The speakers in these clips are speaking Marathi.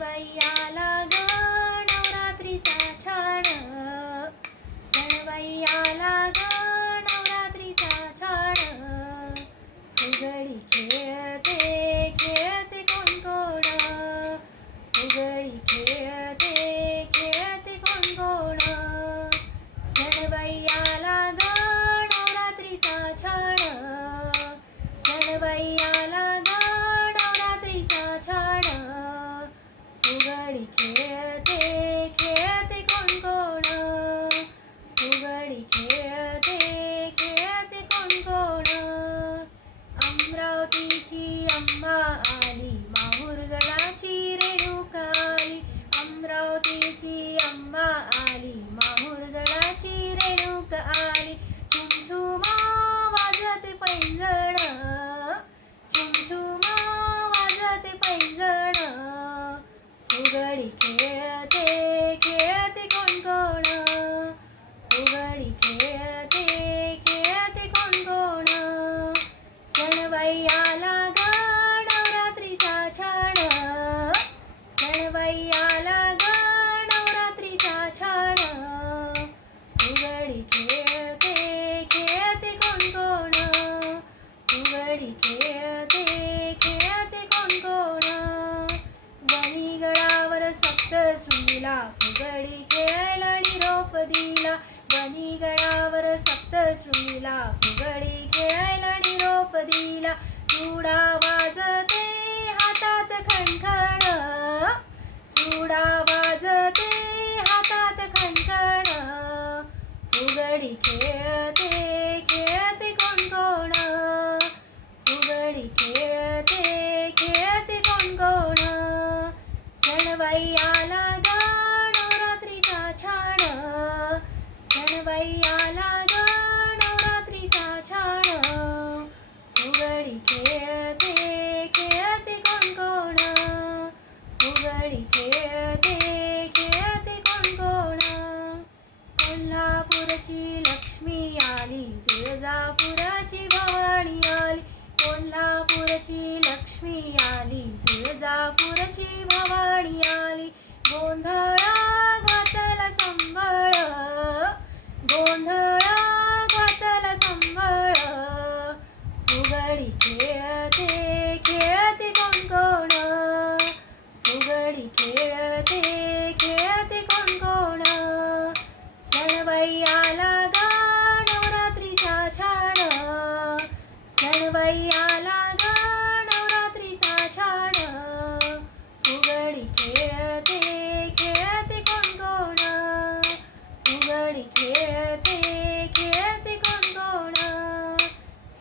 सणबाई आला ग नवरात्रीचा छान, सणबाई आला ग नवरात्रीचा छान. फुगडी खेळते खेळते कोण कोण, फुगडी खेळते खेळते कोण कोण. सणबाई आला ग नवरात्रीचा छान, सणबाई आला ग नवरात्रीचा छान. फुगडी खेळते खेळते कोण कोण, फुगडी खेळते खेळते कोण कोण. अमरावतीची अंबा आली, माहुरगडाची रेणुका आली. अमरावतीची अंबा आली, माहुरगडाची रेणुका आली. छुमछुमा वाजते पैंजण, छुमछुमा वाजते पैंजण. फुगडी खेळते खेळते कोण कोण, फुगडी खेळते खेळते कोण कोण. सणबाई आला ग नवरात्रीचा छान, सणबाई आला ग नवरात्रीचा छान. फुगडी खेळते खेळते कोण कोण, फुगडी खेळते खेळते कोण कोण. वणीगडावर सप्तशृंगीला फुगडी खेळायला निरोप दिला. वणीगडावर सप्तशृंगीला फुगडी खेळायला निरोप दिला. चुडा वाजते हातात खणखण, चुडा वाजते हातात खणखण. फुगडी खेळते खेळते कोण कोण, फुगडी खेळते खेळते कोण कोण. सणबाई आला ग नवरात्रीचा छान, सणबाई आला ग नवरात्रीचा छान. फुगडी खेळते खेळते कोण कोण, फुगडी खेळते खेळते कोण कोण. कोल्हापूरची लक्ष्मी आली, तुळजापुराची भवानी आली. कोल्हापूरची लक्ष्मी आली, तुळजापुरची भवानी आली. गोंधळा घातला संबळ, गोंधळा घातला संबळ. फुगडी खेळते खेळते कोण कोण, फुगडी खेळते खेळते कोण कोण. सणबाई आला ग नवरात्रीचा छान, सणबाई आला ग नवरात्रीचा छान. फुगडी खेळते खेळते कोण कोण, फुगडी खेळते खेळते कोण कोण.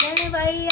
सणबाई